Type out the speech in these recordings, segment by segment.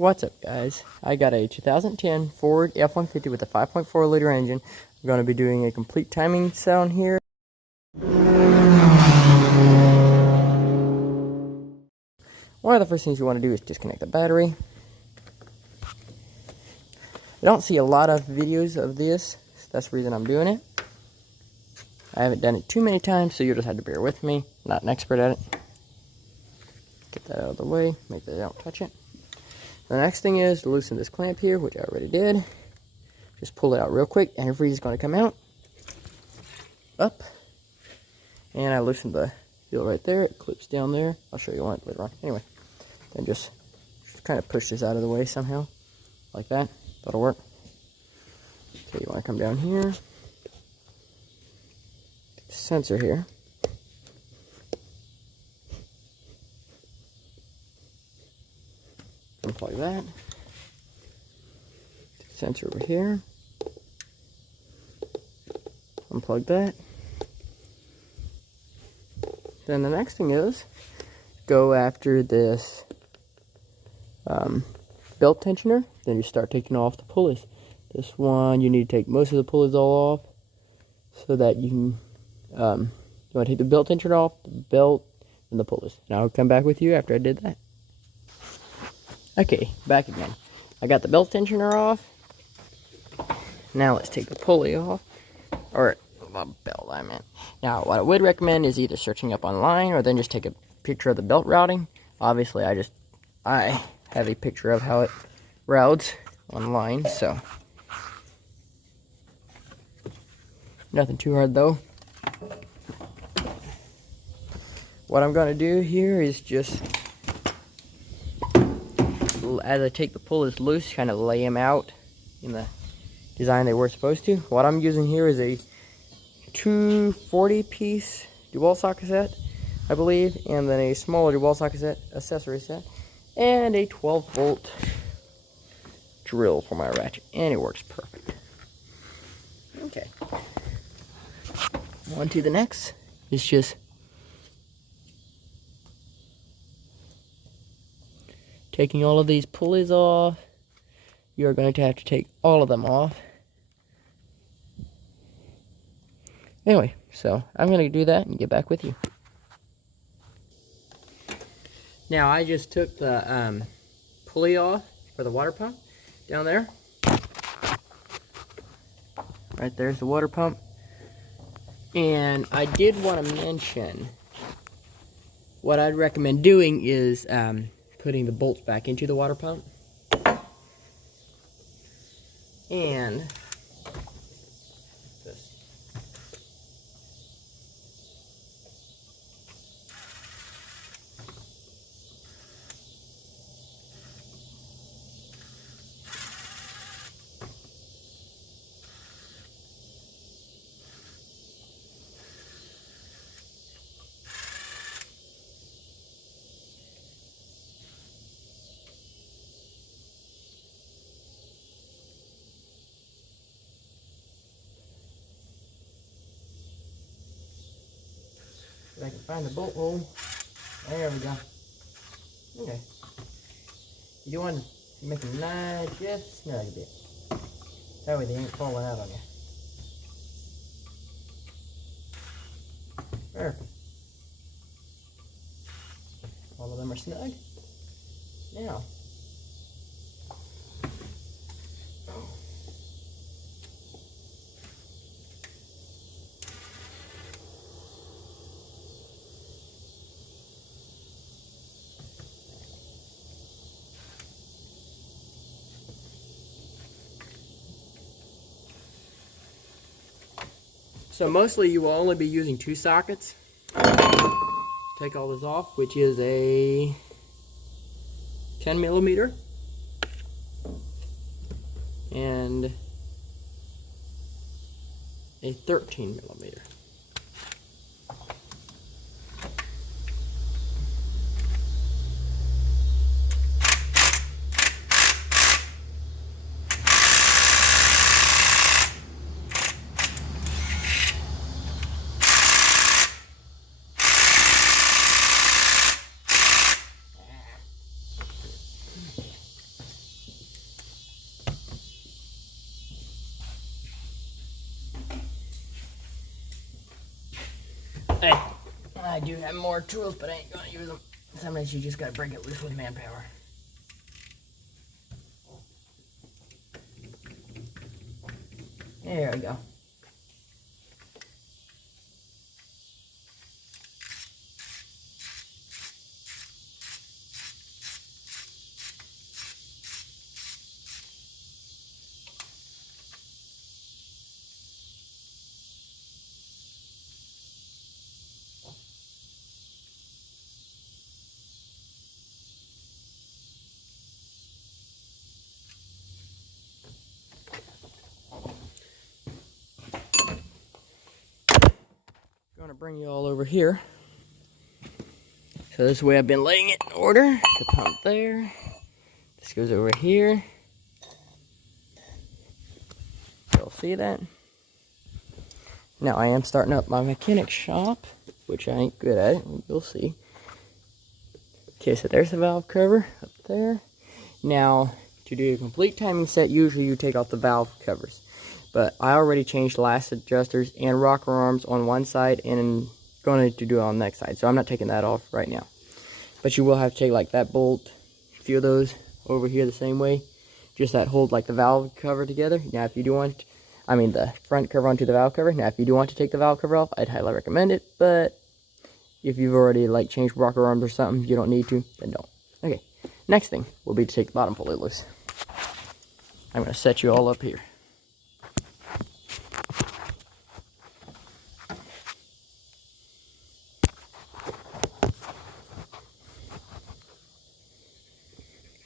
What's up, guys? I got a 2010 Ford F-150 with a 5.4 liter engine. I'm going to be doing a complete timing sound here. One of the first things you want to do is disconnect the battery. I don't see a lot of videos of this, so that's the reason I'm doing it. I haven't done it too many times, so you'll just have to bear with me. I'm not an expert at it. Get that out of the way, make sure I don't touch it. The next thing is to loosen this clamp here, which I already did. Just pull it out real quick, antifreeze is going to come out. Up. And I loosened the heel right there. It clips down there. I'll show you one later on. Anyway, then just kind of push this out of the way somehow. Like that. That'll work. So you want to come down here. Sensor here. Unplug that. Sensor over here. Unplug that. Then the next thing is go after this belt tensioner. Then you start taking off the pulleys. This one you need to take most of the pulleys all off so that you can you want to take the belt tensioner off, the belt, and the pulleys. And I'll come back with you after I did that. Okay, back again. I got the belt tensioner off. Now let's take the pulley off. Or the belt, I meant. Now, what I would recommend is either searching up online or then just take a picture of the belt routing. Obviously, I have a picture of how it routes online, so. Nothing too hard though. What I'm going to do here is just, as I take the pulleys loose, kind of lay them out in the design they were supposed to. What I'm using here is a 240 piece dual socket set, I believe, and then a smaller dual socket set, accessory set, and a 12 volt drill for my ratchet, and it works perfect. Okay. On to the next. It's just taking all of these pulleys off. You're going to have to take all of them off. Anyway, so I'm going to do that and get back with you. Now I just took the pulley off for the water pump down there. Right there's the water pump. And I did want to mention, what I'd recommend doing is putting the bolts back into the water pump. And this. I can find the bolt hole. There we go. Okay. You want to make them nice, just snug a bit. That way they ain't falling out on you. Perfect. All of them are snug. Now. So mostly you will only be using 2 sockets. Take all this off, which is a 10 millimeter and a 13 millimeter. Hey, I do have more tools, but I ain't gonna use them. Sometimes you just gotta break it loose with manpower. There we go. I'm gonna bring you all over here. So this way I've been laying it in order. The pump there. This goes over here. You'll see that. Now I am starting up my mechanic shop, which I ain't good at it. You'll see. Okay, so there's the valve cover up there. Now, to do a complete timing set, usually you take off the valve covers. But I already changed last adjusters and rocker arms on one side and going to do it on the next side. So I'm not taking that off right now. But you will have to take like that bolt, a few of those over here the same way. Just that hold like the valve cover together. Now if you do want, the front cover onto the valve cover. Now if you do want to take the valve cover off, I'd highly recommend it. But if you've already like changed rocker arms or something, you don't need to, then don't. Okay, next thing will be to take the bottom pulley loose. I'm going to set you all up here.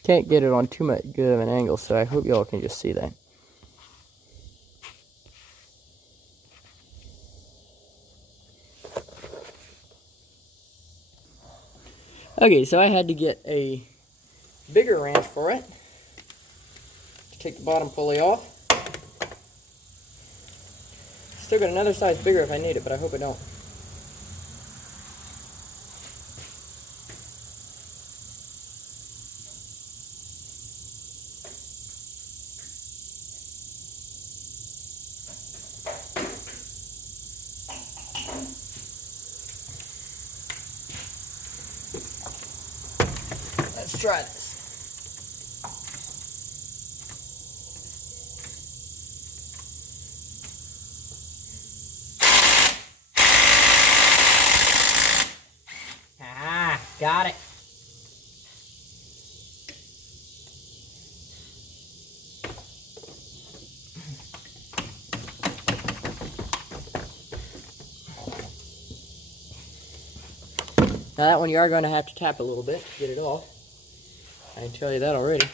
Can't get it on too much good of an angle, so I hope y'all can just see that. Okay, so I had to get a bigger wrench for it to take the bottom pulley off. Still got another size bigger if I need it, but I hope I don't. Let's try this. Ah, got it. Now that one you are going to have to tap a little bit to get it off. I can tell you that already.